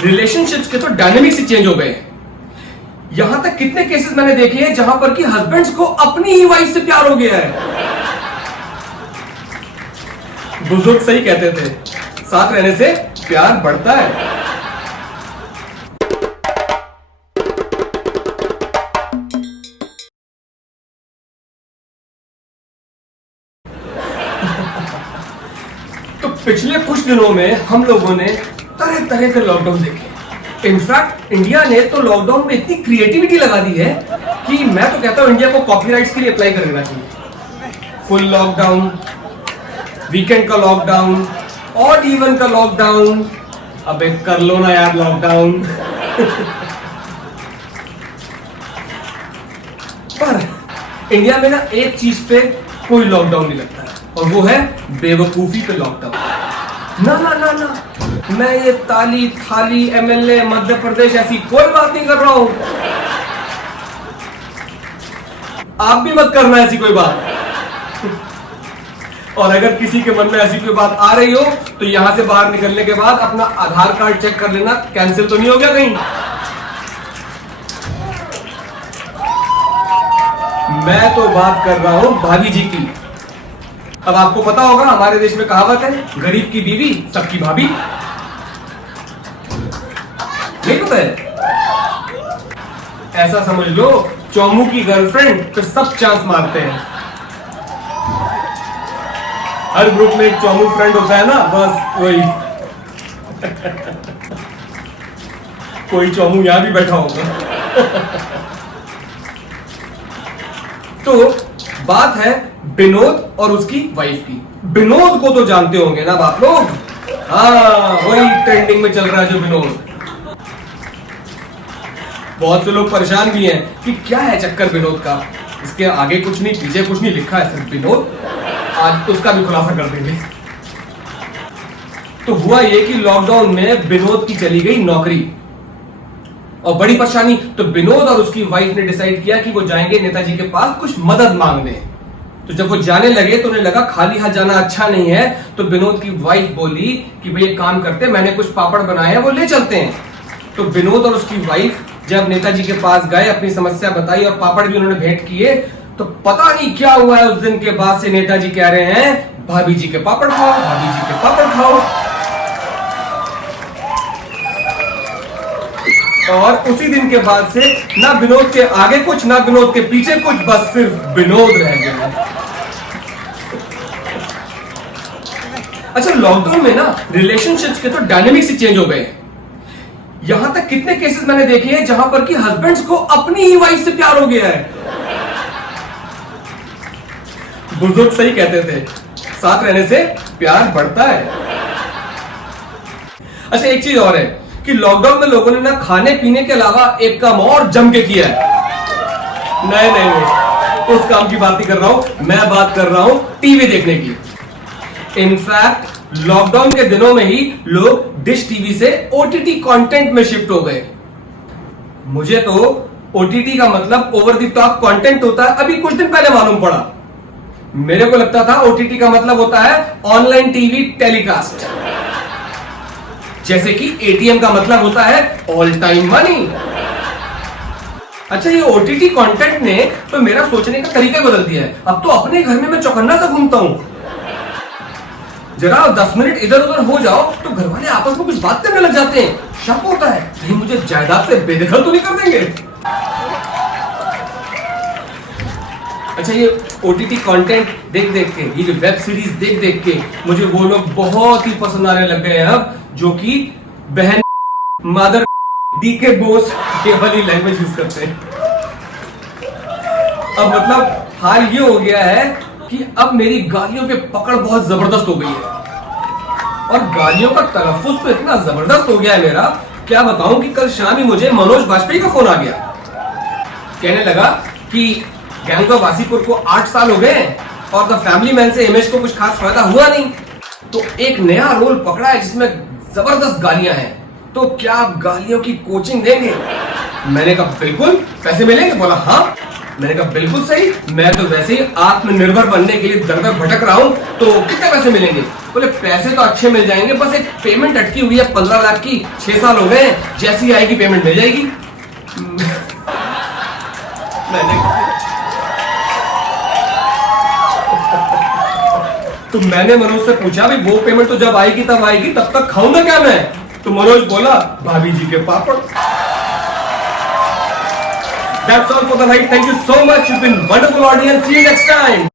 Relationships के तो dynamics ही change हो गए। यहां तक कितने केसेस मैंने देखे हैं जहां पर कि हस्बैंड्स को अपनी ही वाइफ से प्यार हो गया है। बुजुर्ग सही कहते थे, साथ रहने से प्यार बढ़ता है। तो पिछले कुछ दिनों में हम लोगों ने तरह तरह के लॉकडाउन देखे। इनफैक्ट इंडिया ने तो लॉकडाउन में इतनी क्रिएटिविटी लगा दी है कि मैं तो कहता हूं इंडिया को कॉपीराइट्स के लिए अप्लाई कर लेना चाहिए। फुल लॉकडाउन, वीकेंड का लॉकडाउन, ऑड इवन का लॉकडाउन। अबे कर लो ना यार लॉकडाउन। पर इंडिया में ना एक चीज पे कोई लॉकडाउन नहीं लगता है, और वो है बेवकूफी पे लॉकडाउन। ना ना ना ना, मैं ये ताली थाली एमएलए मध्य प्रदेश ऐसी कोई बात नहीं कर रहा हूं। आप भी मत करना ऐसी कोई बात। और अगर किसी के मन में ऐसी कोई बात आ रही हो तो यहां से बाहर निकलने के बाद अपना आधार कार्ड चेक कर लेना, कैंसिल तो नहीं हो गया कहीं। मैं तो बात कर रहा हूं भाभी जी की। अब आपको पता होगा हमारे देश में कहावत है, गरीब की बीवी सबकी भाभी। नहीं पता है? ऐसा समझ लो चौमू की गर्लफ्रेंड पे सब चांस मारते हैं। हर ग्रुप में एक चौमू फ्रेंड होता है ना, बस वही। कोई चौमू यहां भी बैठा होगा। तो बात है विनोद और उसकी वाइफ की। विनोद को तो जानते होंगे ना आप लोग? हाँ, वही ट्रेंडिंग में चल रहा है जो विनोद। बहुत से लोग परेशान भी हैं कि क्या है चक्कर विनोद का। इसके आगे कुछ नहीं पीछे कुछ नहीं लिखा है, सिर्फ विनोद। आज उसका भी खुलासा कर देंगे। तो हुआ ये कि लॉकडाउन में विनोद की चली गई नौकरी और बड़ी परेशानी। तो विनोद और उसकी वाइफ ने डिसाइड किया कि वो जाएंगे नेताजी के पास कुछ मदद मांगने। तो जब वो जाने लगे तो उन्हें लगा खाली हाथ जाना अच्छा नहीं है। तो विनोद की वाइफ बोली कि भाई एक काम करते, मैंने कुछ पापड़ बनाए हैं वो ले चलते हैं। तो विनोद और उसकी वाइफ जब नेताजी के पास गए, अपनी समस्या बताई और पापड़ भी उन्होंने भेंट किए, तो पता नहीं क्या हुआ है। उस दिन के बाद से नेताजी कह रहे हैं भाभी जी के पापड़ खाओ, भाभी जी के पापड़ खाओ। और उसी दिन के बाद से ना विनोद के आगे कुछ ना विनोद के पीछे कुछ, बस सिर्फ विनोद रह गया। अच्छा, लॉकडाउन में ना रिलेशनशिप्स के तो डायनेमिक्स ही चेंज हो गए। यहां तक कितने केसेस मैंने देखे हैं जहां पर कि हस्बैंड्स को अपनी ही वाइफ से प्यार हो गया है। बुजुर्ग सही कहते थे, साथ रहने से प्यार बढ़ता है। अच्छा, एक चीज और है कि लॉकडाउन में लोगों ने ना खाने पीने के अलावा एक काम और जम के किया है। नहीं नहीं नहीं, उस काम की बात नहीं कर रहा हूं, मैं बात कर रहा हूं टीवी देखने की। इनफैक्ट लॉकडाउन के दिनों में ही लोग डिश टीवी से ओटीटी कंटेंट में शिफ्ट हो गए। मुझे तो ओटीटी का मतलब ओवर द टॉप कंटेंट होता है अभी कुछ दिन पहले मालूम पड़ा। मेरे को लगता था ओटीटी का मतलब होता है ऑनलाइन टीवी टेलीकास्ट, जैसे कि एटीएम का मतलब होता है ऑल टाइम मनी। अच्छा, ये ओटीटी कंटेंट ने तो मेरा सोचने का तरीका बदल दिया है। अब तो अपने घर में मैं चौकन्ना सा घूमता हूं। जरा 10 मिनट इधर उधर हो जाओ तो घर वाले आपस में कुछ बात करने लग जाते हैं। शक होता है कहीं मुझे जायदाद से बेदखल तो नहीं कर देंगे। अच्छा, ये ओटीटी कंटेंट देख देख के, ये जो वेब सीरीज देख देख के मुझे वो लोग बहुत ही पसंद आने लग गए हैं अब, जो कि बहन मदर डी के बोस ये वाली लैंग्वेज यूज करते हैं। अब मतलब हाल ये हो गया है कि अब मेरी गालियों पे पकड़ बहुत जबरदस्त हो गई है। और गालियों का तलफ्फुज तो इतना जबरदस्त हो गया है मेरा, क्या बताऊं कि कल शाम ही मुझे मनोज बाजपेयी का फोन आ गया। कहने लगा कि गैंग ऑफ वासीपुर को 8 साल हो गए और द फैमिली मैन से इमेज को कुछ खास फायदा हुआ नहीं, तो एक नया रोल पकड़ा है जिसमें जबरदस्त गालियां हैं, तो क्या आप गालियों की कोचिंग देंगे? मैंने कहा बिल्कुल, पैसे मिलेंगे? बोला हाँ। मैंने कहा बिल्कुल सही, मैं तो वैसे ही आत्मनिर्भर बनने के लिए दर दर भटक रहा हूं, तो कितने पैसे मिलेंगे? बोले पैसे तो अच्छे मिल जाएंगे, बस एक पेमेंट अटकी हुई है 15 लाख की, 6 साल हो गए, जैसी आएगी पेमेंट मिल जाएगी। मैंने मनोज से पूछा भी वो पेमेंट तो जब आएगी तब आएगी, तब तक खाऊंगा क्या मैं? तो मनोज बोला भाभी जी के पापड़। That's all for the night. Thank you so much. You've been wonderful audience. See you next time.